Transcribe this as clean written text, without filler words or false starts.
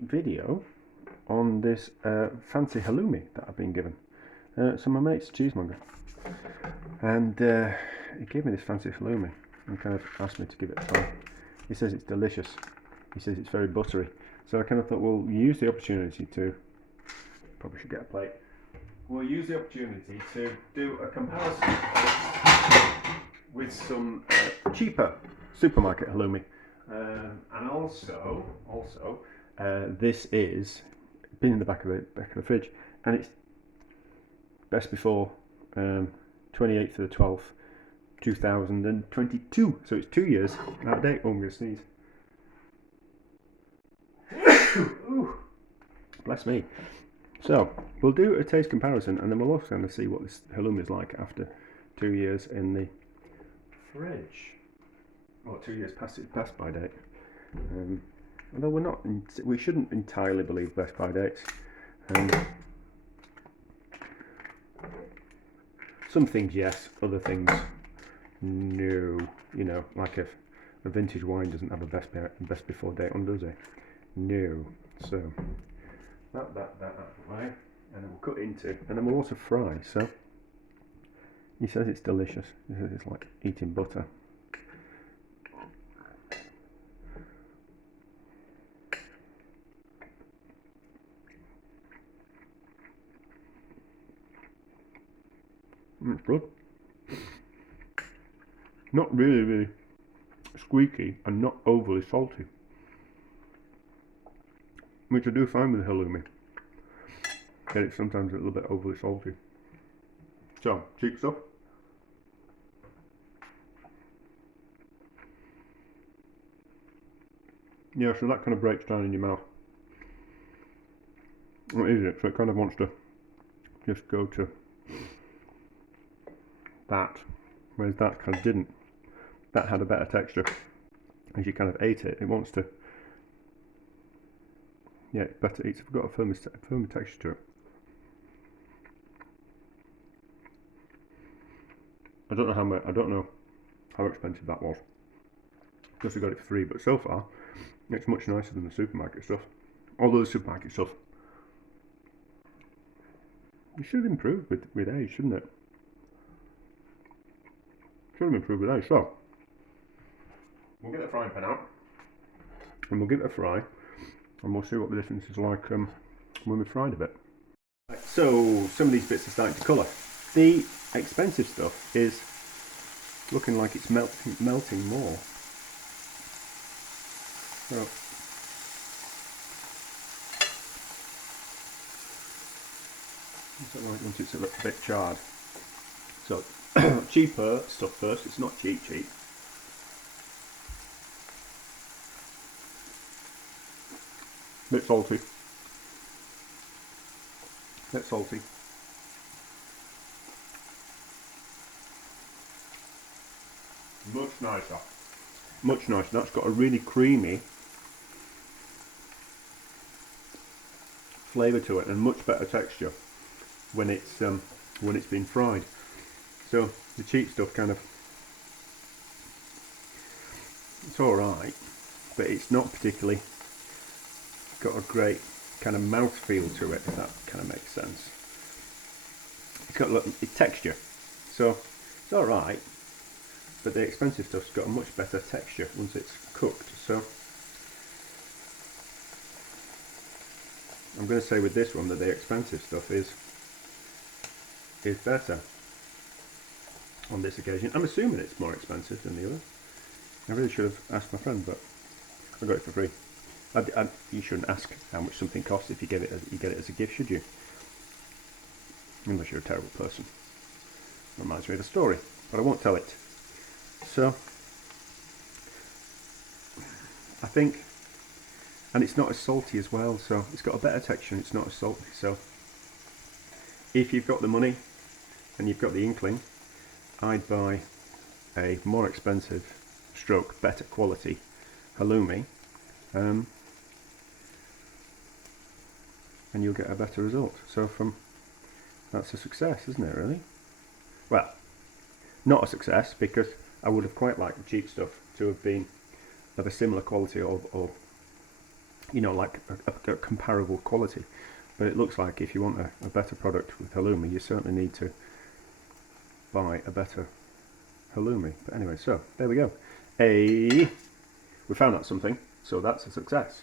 video on this fancy halloumi that I've been given. So my mate's a cheesemonger, and he gave me this fancy halloumi and kind of asked me to give it a try. He says it's delicious. He says it's very buttery. So I kind of thought we'll use the opportunity to, probably should get a plate. We'll use the opportunity to do a comparison with some cheaper supermarket halloumi. And also, this is been in the back of the fridge, and it's best before 28th of the 12th, 2022. So it's 2 years out of date. Oh, I'm going to sneeze. Ooh, bless me. So we'll do a taste comparison, and then we'll also kind of see what this halloumi is like after 2 years in the fridge. Or 2 years past its best by date. Although we shouldn't entirely believe best by dates. Some things yes, other things no. You know, like if a vintage wine doesn't have a best before date on, does it? No. So that out of the way, and then we'll cut into, and then we'll also fry. So he says it's delicious. He says it's like eating butter. It's good. Not really squeaky, and not overly salty, which I do find with halloumi. That it's sometimes a little bit overly salty. So, cheap stuff. Yeah, so that kind of breaks down in your mouth. What is it? So it kind of wants to just go to that, whereas that kind of didn't. That had a better texture. As you kind of ate it, it wants to. Yeah, it's better. It's got a firmer texture to it. I don't know how expensive that was. Just I got it for free, but so far it's much nicer than the supermarket stuff. Although the supermarket stuff, it should have improved with age, shouldn't it? Should have improved with age. So we'll get the frying pan out, and we'll give it a fry, and we'll see what the difference is like when we've fried a bit. Right, so some of these bits are starting to colour. The expensive stuff is looking like it's melting more. So like once it's a little bit charred. So cheaper stuff first. It's not cheap. Bit salty. Much nicer. That's got a really creamy flavour to it, and much better texture when it's been fried. So the cheap stuff kind of, it's alright, but it's not particularly got a great kind of mouth feel to it, if that kind of makes sense. It's got a little texture, so it's alright, but the expensive stuff's got a much better texture once it's cooked. So I'm going to say with this one that the expensive stuff is better on this occasion. I'm assuming it's more expensive than the other. I really should have asked my friend, but I got it for free. You shouldn't ask how much something costs if you get it as a gift, should you? Unless you're a terrible person. Reminds me of a story, but I won't tell it. So I think, and it's not as salty as well, so it's got a better texture and it's not as salty. So if you've got the money and you've got the inkling, I'd buy a more expensive stroke better quality halloumi, and you'll get a better result. So that's a success, isn't it, really? Well, not a success, because I would have quite liked the cheap stuff to have been of a similar quality or you know, like a comparable quality. But it looks like if you want a better product with halloumi, you certainly need to buy a better halloumi. But anyway, so there we go. We found out something, so that's a success.